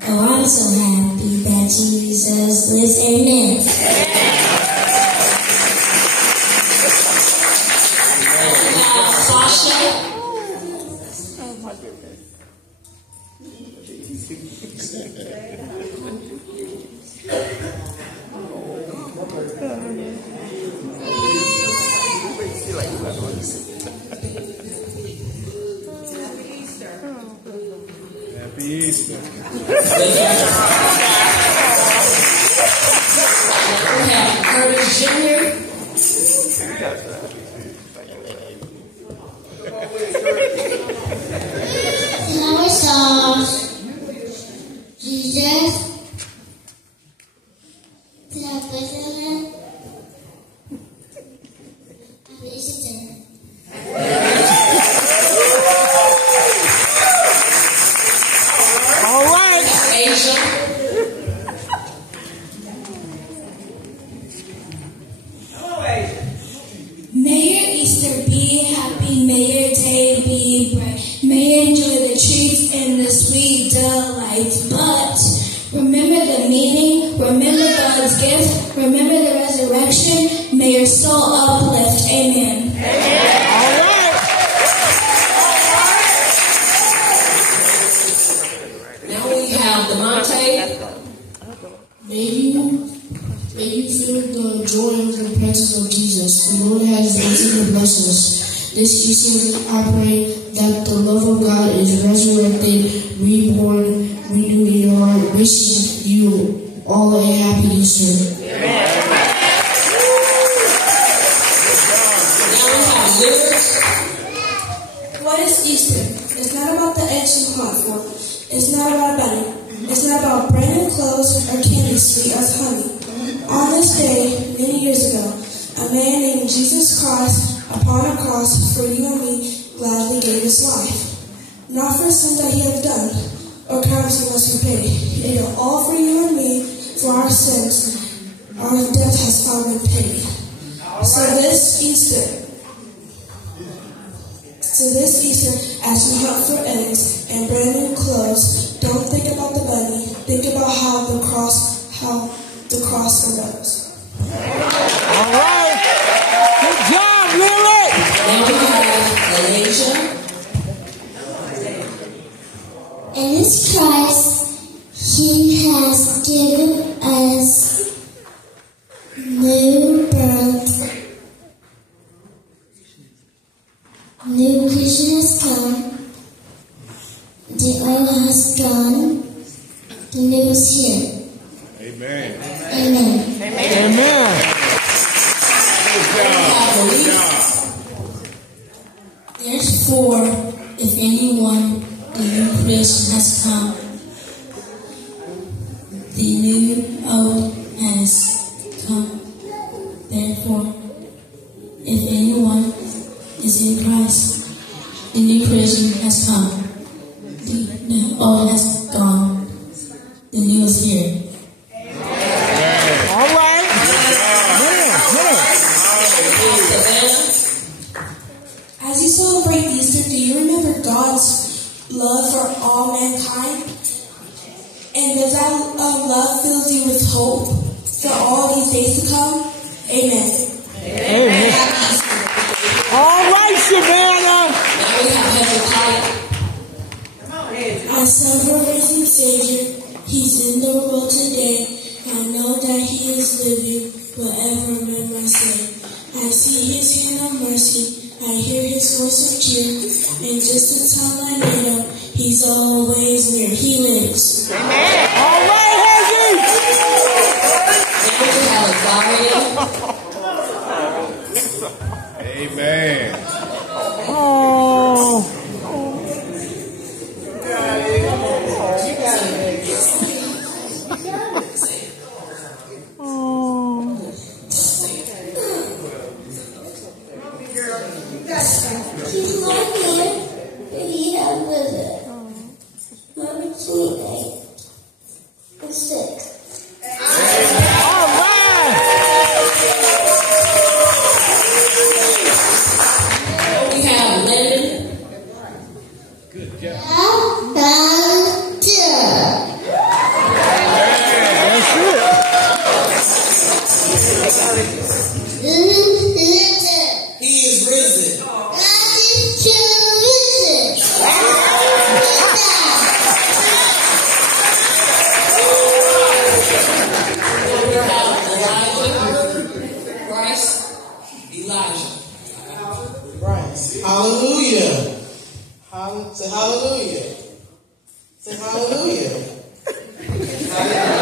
Oh, I'm so happy that Jesus lives. Amen. Sasha. Happy Easter. We have Curtis Jr. And our songs, Jesus, the President, and the Easter. All right. Asia. May your Easter be happy, may your day be bright, may you enjoy the treats and the sweet delights. But remember the meaning, remember God's gift, remember the resurrection, may your soul uplift. Amen. All right. Now we have Demonte. May you feel the joy of the presence of Jesus. The Lord has risen to bless us. This Easter, I pray that the love of God is resurrected, reborn, renewed in your heart. Wishing you all a happy Easter. Now we have lyrics. What is Easter? It's not about the eggs you hunt for. It's not about a bunny. It's not about brand new clothes or candy sweet as honey. On this day, many years ago, a man named Jesus Christ, upon a cross for you and me, gladly gave his life. Not for sins that he had done, or crimes he must repay. He did it all for you and me, for our sins. Our debt has all been paid. So this Easter, as you hunt for eggs and brand new clothes, don't think about the bunny. Think about how the cross arose. All right. Good job, Lily. Now we have Elijah. In this Christ, He has given us new birth. New creation has come. The old has gone. The new is here. Amen. Amen. Amen. Good job. Therefore, if anyone, the new creation has come, the new old has come. Therefore, if anyone is in Christ, the new creation has come. The new old has gone. The new is here. All right. As you celebrate Easter, do you remember God's love for all mankind? And does that love fill you with hope for all these days to come? Amen. Amen. All right, Savannah. Now we have Hezekiah. I serve a risen Savior. He's in the world today. I know that He is living wherever men must say. I see His hand of mercy. I hear His voice of cheer. And just the time I need Him, He's always near. He lives. All right, Hezzy. Now we have Zaria. Amen. Oh. He's not here, but He has with it. Have a sweet day. He is risen. Hallelujah. Say hallelujah. Say hallelujah. Hallelujah.